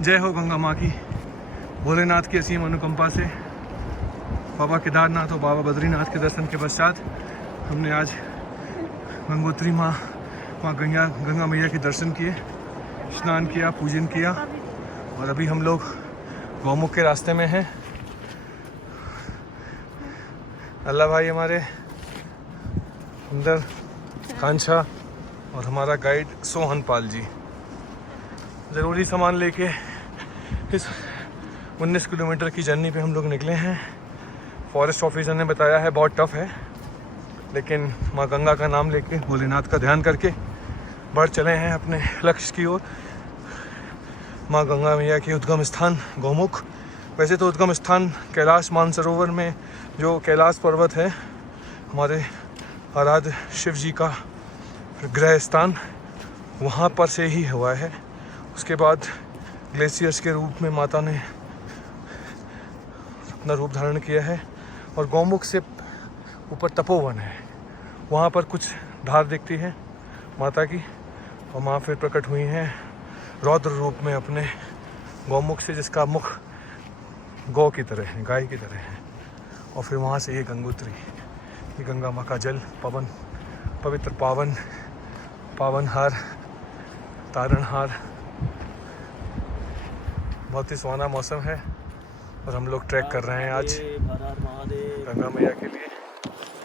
जय हो गंगा माँ की, भोलेनाथ की असीम अनुकंपा से बाबा केदारनाथ और बाबा बद्रीनाथ के दर्शन के पश्चात हमने आज गंगोत्री माँ गंगा मैया के दर्शन किए, स्नान किया, पूजन किया और अभी हम लोग गौमुख के रास्ते में हैं। अल्लाह भाई हमारे अंदर, कांछा और हमारा गाइड सोहन पाल जी ज़रूरी सामान लेके इस 19 किलोमीटर की जर्नी पे हम लोग निकले हैं। फॉरेस्ट ऑफिसर ने बताया है बहुत टफ है, लेकिन माँ गंगा का नाम लेके, भोलेनाथ का ध्यान करके बढ़ चले हैं अपने लक्ष्य की ओर। माँ गंगा मैया की उद्गम स्थान गौमुख। वैसे तो उद्गम स्थान कैलाश मानसरोवर में जो कैलाश पर्वत है, हमारे आराध्य शिव जी का ग्रह स्थान, वहाँ पर से ही हुआ है। उसके बाद ग्लेशियर्स के रूप में माता ने अपना रूप धारण किया है और गौमुख से ऊपर तपोवन है, वहाँ पर कुछ धार दिखती है माता की और माँ फिर प्रकट हुई हैं रौद्र रूप में अपने गौमुख से, जिसका मुख गौ की तरह है, गाय की तरह है। और फिर वहाँ से ये गंगोत्री, ये गंगा माँ का जल, पवित्र पावनहार, तारणहार। बहुत ही सुहाना मौसम है और हम लोग ट्रैक कर रहे हैं आज गंगा मैया के लिए।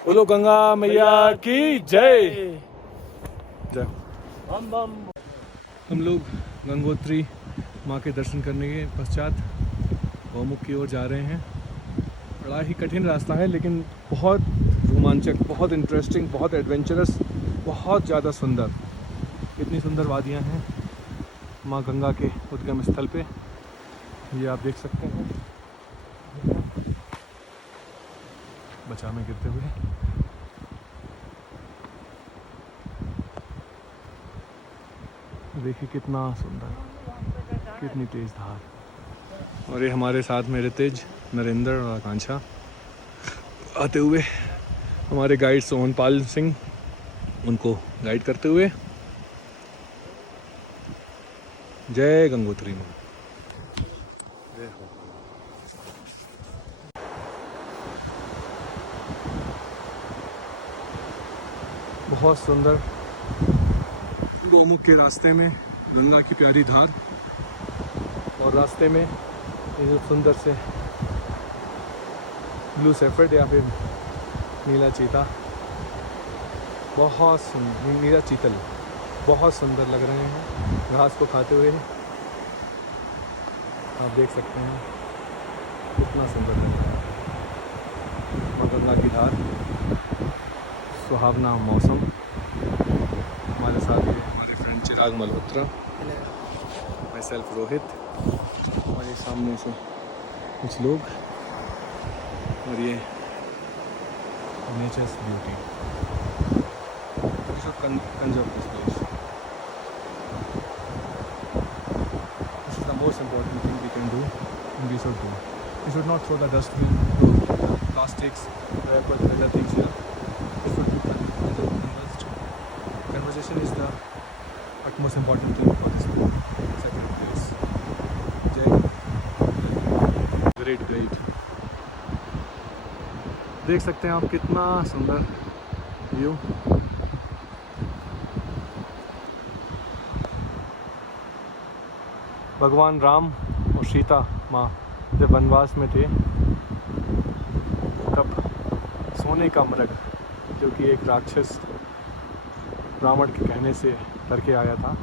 बोलो गंगा मैया की जय जय। हम लोग गंगोत्री माँ के दर्शन करने के पश्चात गौमुख की ओर जा रहे हैं। बड़ा ही कठिन रास्ता है, लेकिन बहुत रोमांचक, बहुत इंटरेस्टिंग, बहुत एडवेंचरस, बहुत ज़्यादा सुंदर। इतनी सुंदर वादियाँ हैं माँ गंगा के उद्गम स्थल पे, ये आप देख सकते हैं। बचा में गिरते हुए देखिए कितना सुंदर, कितनी तेज धार। और ये हमारे साथ में ऋतिज, नरेंद्र और आकांक्षा आते हुए, हमारे गाइड सोहन पाल सिंह उनको गाइड करते हुए। जय गंगोत्री माँ, जय हो। बहुत सुंदर गौमुख के रास्ते में गंगा की प्यारी धार और रास्ते में ये जो सुंदर से ब्लू सेफर्ड या फिर नीला चीता, बहुत सुंदर, नीला चीतल बहुत सुंदर लग रहे हैं घास को खाते हुए। आप देख सकते हैं कितना सुंदर लग रहा है गंगा की धार, सुहावना मौसम। हमारे साथ ये हमारे friend Chirag Malhotra, myself Rohit, और ये सामने से कुछ लोग, और ये nature's beauty. We should conserve this place. This is the most important thing we can do, and we should do. We should not throw the dustbin, plastics, wrapper, other things here. It should be conversed. Conversation is the utmost important thing for this sacred place. Jai. Great guide. देख सकते हैं आप कितना सुंदर view. भगवान राम और सीता माँ जब वनवास में थे, तब सोने का मृग, जो कि एक राक्षस रावण के कहने से करके आया था,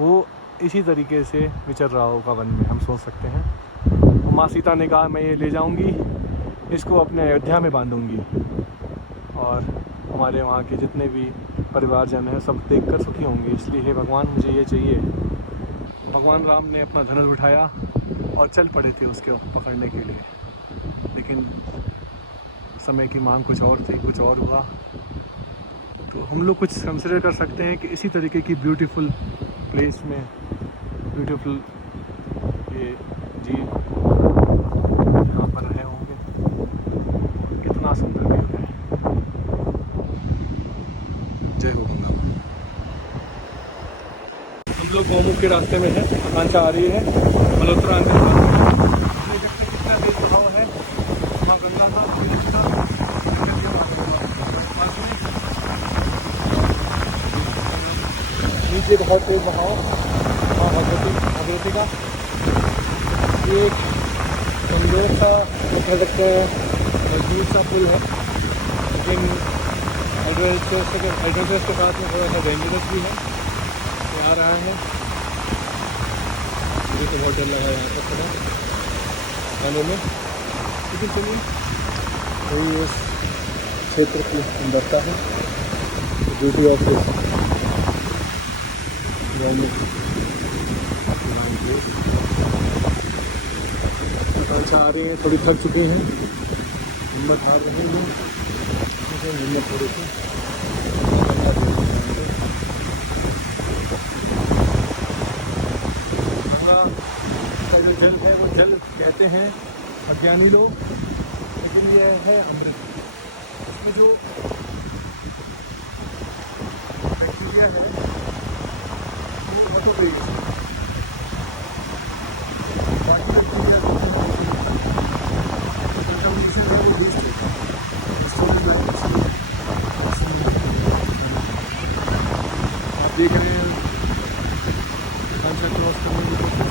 वो इसी तरीके से विचर रहा होगा वन में, हम सोच सकते हैं। और माँ सीता ने कहा, मैं ये ले जाऊंगी, इसको अपने अयोध्या में बांधूंगी, और हमारे वहाँ के जितने भी परिवारजन हैं सब देखकर सुखी होंगे। इसलिए हे भगवान, मुझे ये चाहिए। भगवान राम ने अपना धनुष उठाया और चल पड़े थे उसके पकड़ने के लिए, लेकिन समय की मांग कुछ और थी, कुछ और हुआ। तो हम लोग कुछ कंसिडर कर सकते हैं कि इसी तरीके की ब्यूटीफुल प्लेस में, ब्यूटीफुल ये जीव यहाँ पर रहे होंगे। कितना सुंदर व्यू है। जय हो गंगा। हम लोग गौमुख के रास्ते में है, आकांक्षा आ रही है मल्होत्रा अंदर का। देख सकते हैं कितना तेज बहाव है। वहाँ गंगा का नीचे बहुत तेज बहाव, वहाँ भगवती का। ये एक कमजोर सा कह सकते हैं मजबूत सा पुल है, लेकिन एडवेंचरस के साथ में थोड़ा सा डेंजरस भी है। ये आ रहा है, मुझे तो बहुत डर लगा यहाँ पर खड़ा आने में, लेकिन चलिए वही इस क्षेत्र की सुंदरता है, ब्यूटी ऑफ दिस आकांक्षा आ रही है, थोड़ी थक चुकी हैं, हिम्मत हार रही है, हिम्मत थोड़ी सी गंगा का जो जल है वो जल कहते हैं अज्ञानी लोग, लेकिन ये है अमृत। इसमें जो बैक्टीरिया है वो ऑटोपेज देख रहे हैं क्रॉस करने की कोशिश।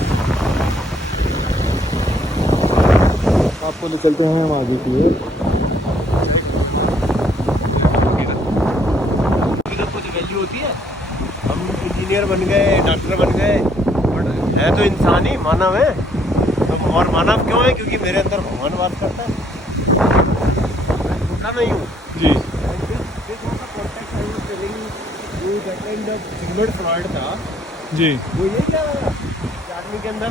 आपको ले चलते हैं हम आगे की ओर। कुछ वैल्यू होती है, हम इंजीनियर बन गए, डॉक्टर बन गए, बट है तो इंसान ही, मानव है। तो और मानव क्यों है? क्योंकि मेरे अंदर भगवान वास करता है, मैं छोटा नहीं हूँ जी। सिगमंड फ्रॉइड था जी वो ये क्या कि आदमी के अंदर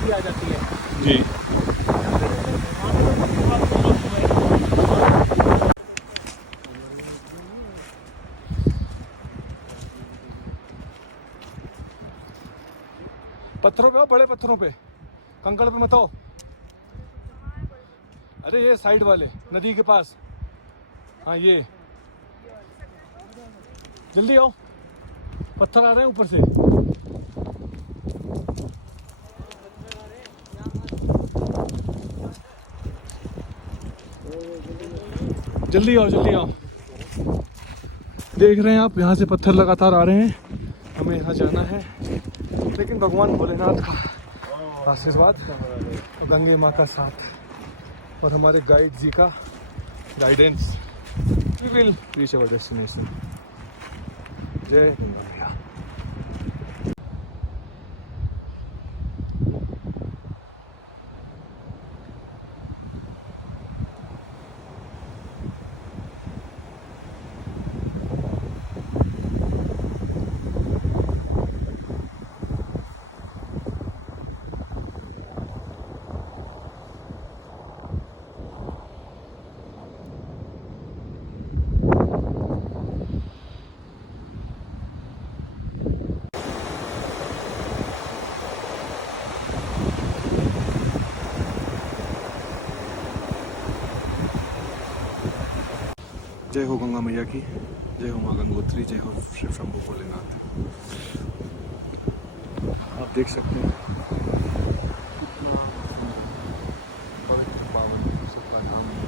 की आ जाती है जी। पत्थरों पे हो, बड़े पत्थरों पे, कंकड़ पे मत हो। अरे ये साइड वाले नदी के पास, हाँ ये जल्दी आओ, पत्थर आ रहे हैं ऊपर से। जल्दी आओ जल्दी आओ। देख रहे हैं आप, यहाँ से पत्थर लगातार आ रहे हैं, हमें यहाँ जाना है, लेकिन भगवान भोलेनाथ का आशीर्वाद और गंगे माँ का साथ और हमारे गाइड जी का guidance, we will reach our destination. जय हिंद भैया। जय हो गंगा मैया की, जय हो माँ गंगोत्री, जय हो श्री शंभू भोलेनाथ। आप देख सकते हैं कितना पवित्र पावन सबका नाम है।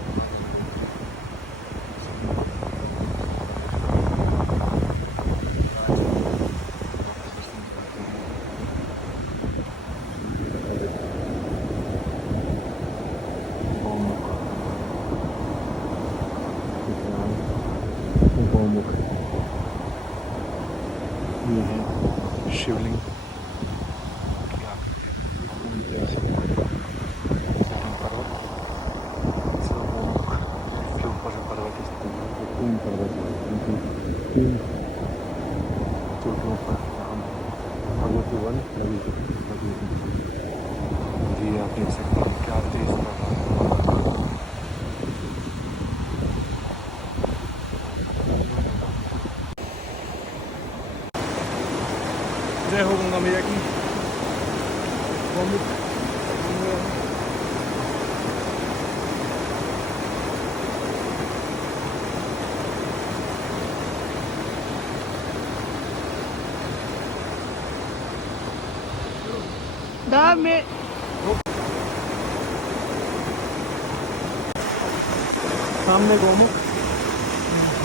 गौमुख ये है शिवलिंग पर्वत, के ऊपर जो पर्वत स्थित है वो 3 पर्वत है, उनकी 3 चोटियों पर नाम है भगवती वन, भगवती जी। आप देख सकते हैं क्या तेज प्रभाव है। जय हो गंगा मैया की। Dame. सामने गोमुख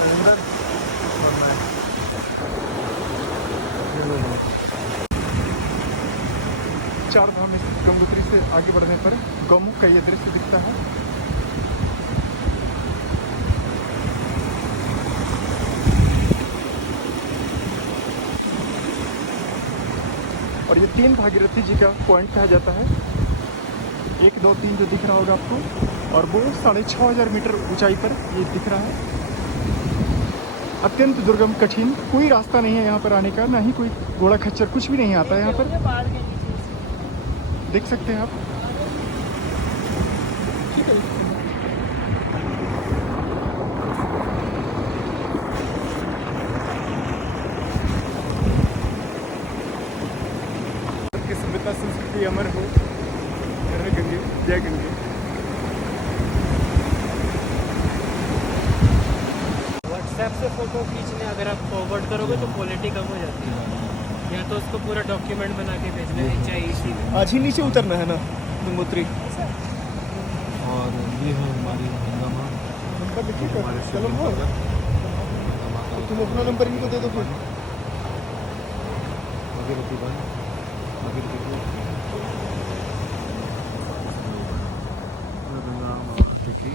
अंदर वरना है। ये लो लो। चार धाम स्थित गंगोत्री से आगे बढ़ने पर गौमुख का ये दृश्य दिखता है। और ये 3 भागीरथी जी का पॉइंट कहा जाता है। 1 2 3 जो दिख रहा होगा आपको, और वो 6500 मीटर ऊंचाई पर ये दिख रहा है। अत्यंत दुर्गम, कठिन, कोई रास्ता नहीं है यहाँ पर आने का, ना ही कोई घोड़ा खच्चर, कुछ भी नहीं आता है यहाँ पर। देख सकते हैं आप। ठीक है। की सभ्यता संस्कृति अमर हो। जय गंगे, जय गंगे। व्हाट्सएप से फ़ोटो खींचने अगर आप फॉरवर्ड करोगे तो क्वालिटी कम हो जाती है, या तो उसको पूरा डॉक्यूमेंट बना के भेजना है चाहिए इसी में। आज ही नीचे उतरना है ना गंगोत्री। और ये है हमारी हंगामा नंबर लिखिए हमारे चलो शिवलिंग वो पर तो तुम अपना नंबर इनको दे दो फिर। भागीरथी वन भागीरथी टू गंगा माता की